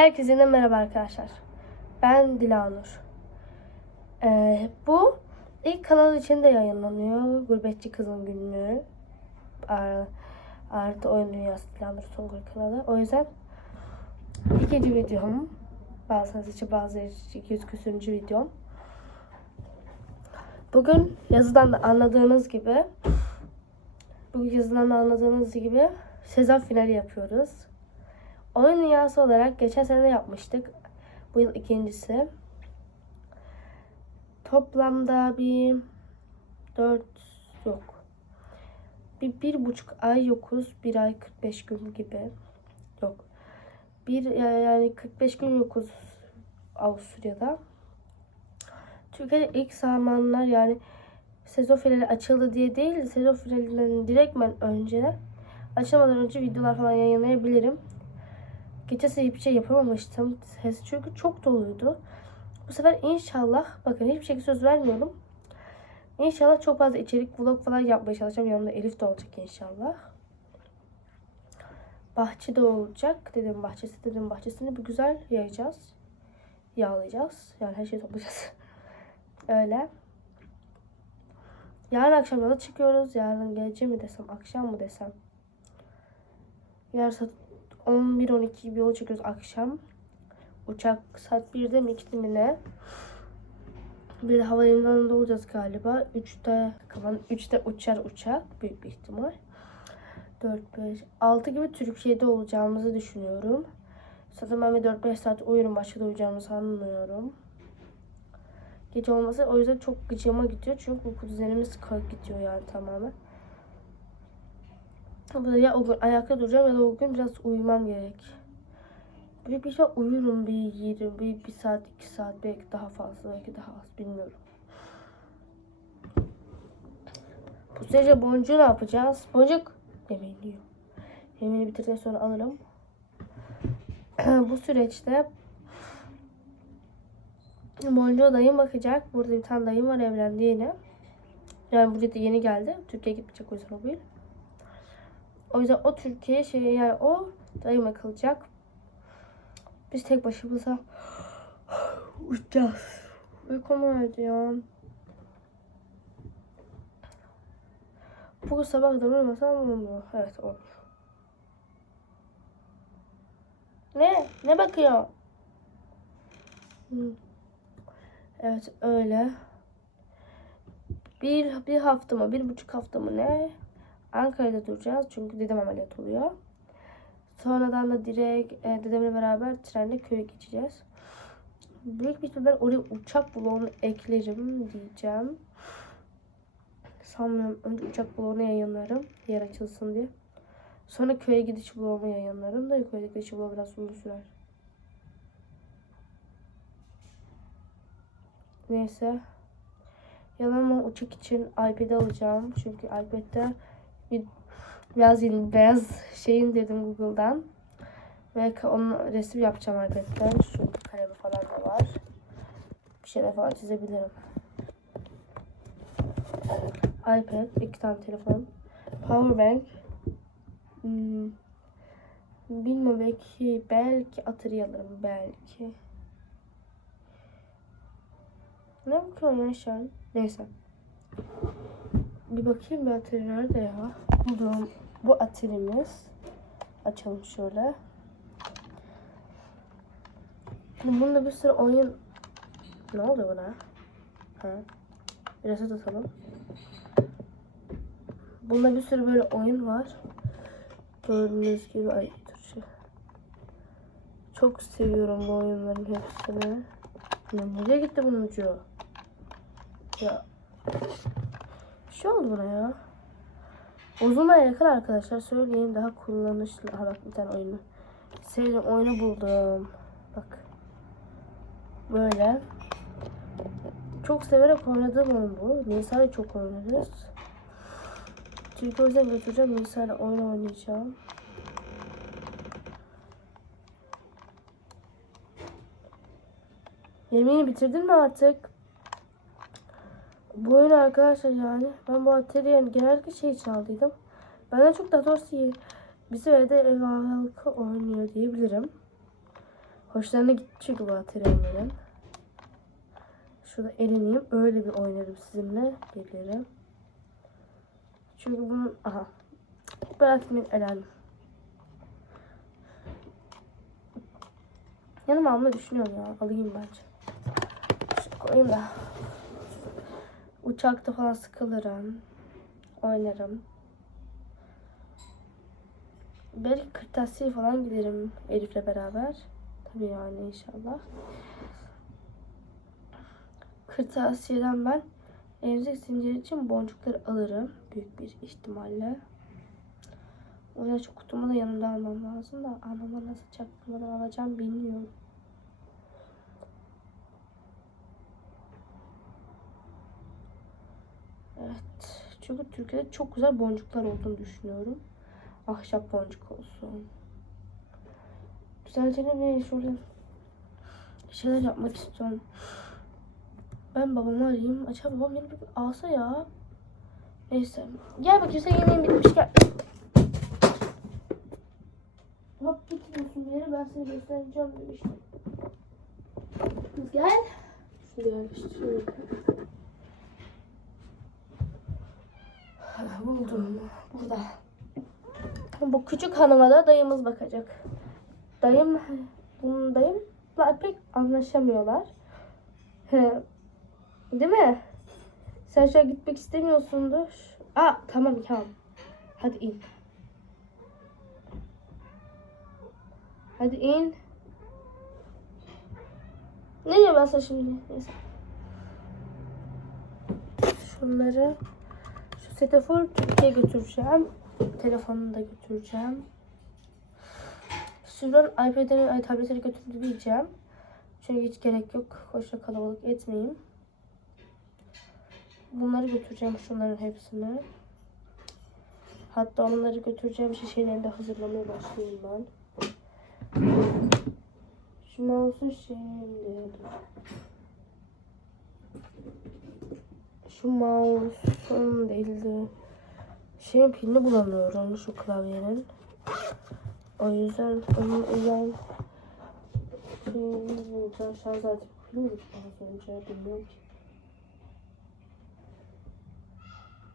Herkese de merhaba arkadaşlar. Ben Dilanur. Ee, bu ilk kanal içinde yayınlanıyor. Gurbetçi Kızın Günlüğü. Ar- Artı Oyun Dünyası Dilanur Songül kanalı. O yüzden ikinci videom. Bazıları için bazıları için 200 küsürüncü videom. Bugün yazıdan da anladığınız gibi Bugün yazıdan da anladığınız gibi sezon finali yapıyoruz. Oyun dünyası olarak geçen sene yapmıştık. Bu yıl ikincisi. Toplamda bir dört yok. Bir, bir buçuk ay yokuz. Bir ay 45 gün gibi. Yok. Bir yani 45 gün yokuz Avusturya'da. Türkiye'de ilk zamanlar yani sezon finali açıldı diye değil, sezon finalinden direktmen önce açılmadan önce videolar falan yayınlayabilirim. Geçen sene hiçbir şey yapamamıştım. Çünkü çok doluydu. Bu sefer inşallah bakın hiçbir şekilde söz vermiyorum. İnşallah çok fazla içerik vlog falan yapmaya çalışacağım. Yanımda Elif de olacak inşallah. Bahçede olacak. Dedim bahçesi dedim bahçesini bir güzel yayacağız. Yağlayacağız. Yani her şeyi toplayacağız. Öyle. Yarın akşam yola çıkıyoruz. Yarın gece mi desem, akşam mı desem. Yarın saat 11-12 gibi yola çıkıyoruz akşam. Uçak saat 1'de mi 2'de mi ne? Bir havalimanında olacağız galiba. 3'te kalan 3'te uçar uçak büyük bir ihtimal. 4 5 6 gibi Türkiye'de olacağımızı düşünüyorum. Zaten ben bir 4-5 saat uyurum. Başka da uyuyacağımı sanmıyorum. Gece olması o yüzden çok gıcıma gidiyor. Çünkü uyku düzenimiz kalk gidiyor yani tamamen. Bu da ya o gün ayakta duracağım ya da o gün biraz uyumam gerek. Büyük bir şey uyurum bir 20, bir, bir saat, iki saat belki daha fazla, belki daha az bilmiyorum. Bu sürece boncuğu ne yapacağız? Boncuk yemeğini yiyor. Yemeğini bitirdikten sonra alırım. Bu süreçte Boncuğa dayım bakacak. Burada bir tane dayım var evlendi yeni. Yani buraya yeni geldi. Türkiye'ye gitmeyecek o yüzden o bir. O yüzden o Türkiye şey yani o dayıma kalacak. Biz tek başımıza uçacağız. Uykum öldü. Bugün sabah kadar uyumasam olmuyor. Evet olmuyor. Ne? Ne bakıyor? Evet öyle. Bir, bir hafta mı, bir buçuk hafta mı ne? Ankara'da duracağız çünkü dedem ameliyat oluyor. Sonradan da direkt e, dedemle beraber trenle köye geçeceğiz. Büyük bir ihtimalle oraya uçak bloğunu eklerim diyeceğim. Sanmıyorum. Önce uçak bloğunu yayınlarım. Yer açılsın diye. Sonra köye gidiş bloğumu yayınlarım da köye gidiş bloğu biraz uzun sürer. Neyse. Yanıma uçak için iPad alacağım. Çünkü iPad'de bir biraz yeni beyaz şey indirdim Google'dan. Ve onun resim yapacağım iPad'den. Çünkü kalemi falan da var. Bir şeyler falan çizebilirim. iPad, iki tane telefon. Powerbank. Hmm. Bilmiyorum belki, belki atari alırım belki. Ne bakıyorsun ya şu an? Neyse. Bir bakayım bir atari nerede ya? Buldum. Bu atarimiz. Açalım şöyle. Bunda bir sürü oyun... Ne oldu buna? Ha. Biraz atalım. Bunda bir sürü böyle oyun var. Gördüğünüz gibi ay dur. Çok seviyorum bu oyunların hepsini. Ya nereye gitti bunun ucu? Ya. Şey oldu buna ya. Uzuna yakın arkadaşlar söyleyeyim daha kullanışlı. Ha bak bir tane oyunu. Sevdiğim oyunu buldum. Bak. Böyle. Çok severek oynadığım oyun bu. Nisa'yla çok oynarız. Çünkü o yüzden götüreceğim. Nisa'yla oyun oynayacağım. Yemeğini bitirdin mi artık? Bu oyun arkadaşlar yani ben bu atölyeyi genellikle şey için aldıydım. Benden çok daha doğrusu bizim evde ev halkı oynuyor diyebilirim. Hoşlarına gitti çünkü bu atari onların. Şurada eleneyim. Öyle bir oynarım sizinle. Gelirim. Çünkü bunun... Aha. Bırakmayın elendim. Yanıma almayı düşünüyorum ya. Alayım bence. Şunu koyayım da. Uçakta falan sıkılırım. Oynarım. Belki kırtasiye falan giderim Elif'le beraber. Tabii yani inşallah. Kırtasiyeden ben emzik zinciri için boncukları alırım. Büyük bir ihtimalle. O yüzden şu kutumu da yanımda almam lazım da anama nasıl çaktırmadan alacağım bilmiyorum. Evet. Çünkü Türkiye'de çok güzel boncuklar olduğunu düşünüyorum. Ahşap boncuk olsun. Güzelce bir şöyle şeyler yapmak istiyorum. Ben babamı arayayım. Acaba babam beni bir alsa ya. Neyse. Gel bakayım sen yemeğin bitmiş gel. Hop gitmiyorsun bir yere ben seni göstereceğim demiştim. Gel. Şunu yerleştiriyorum. Buldum. Burada. Bu küçük hanıma da dayımız bakacak. Dayım, bunun dayımla pek anlaşamıyorlar. Değil mi? Sen şu an gitmek istemiyorsundur. Aa tamam tamam. Hadi in. Hadi in. Nereye basar şimdi? Neyse. Şunları şu setafor Türkiye'ye götüreceğim. Telefonunu da götüreceğim. İPad'ini, ay, tabletini götürmeyeceğim. Çünkü hiç gerek yok. Hoşça kalabalık etmeyeyim. Bunları götüreceğim şunların hepsini. Hatta onları götüreceğim şişelerini de hazırlamaya başlayayım ben. Şu mouse'u şimdi. Şu mouse'un değildi. Şeyin pilini bulamıyorum şu klavyenin. O yüzden onun özel şeyini bulacağım. Şarj aleti pil mi az önce bilmiyorum ki.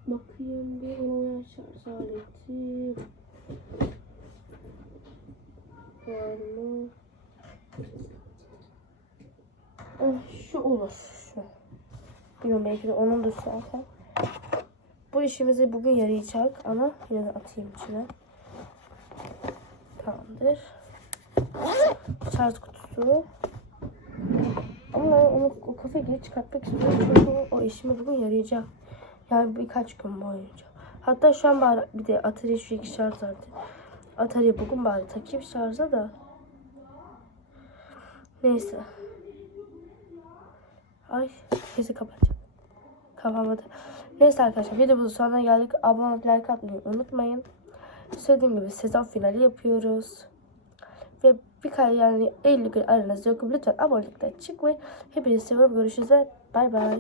Bakayım bir ona şarj aleti var mı? Eh, şu olur şu. Bilmiyorum belki de onundur zaten. Bu işimize bugün yarayacak ama yine de atayım içine. Tamamdır. Şarj kutusu. Ama onu o kafayı çıkartmak istiyorum çünkü o, işime bugün yarayacak. Yani birkaç gün boyunca. Hatta şu an bari bir de Atari şu iki şarj aleti. Atari bugün bari takayım şarja da. Neyse. Ay sesi kapatacağım. Kapamadı. Neyse arkadaşlar videomuzun sonuna geldik. Abone olup like atmayı unutmayın. Söylediğim gibi sezon finali yapıyoruz. Ve birkaç yani 50 gün aranızda yok. Lütfen abonelikle çık ve hepinizi seviyorum. Görüşürüz. Bay bay.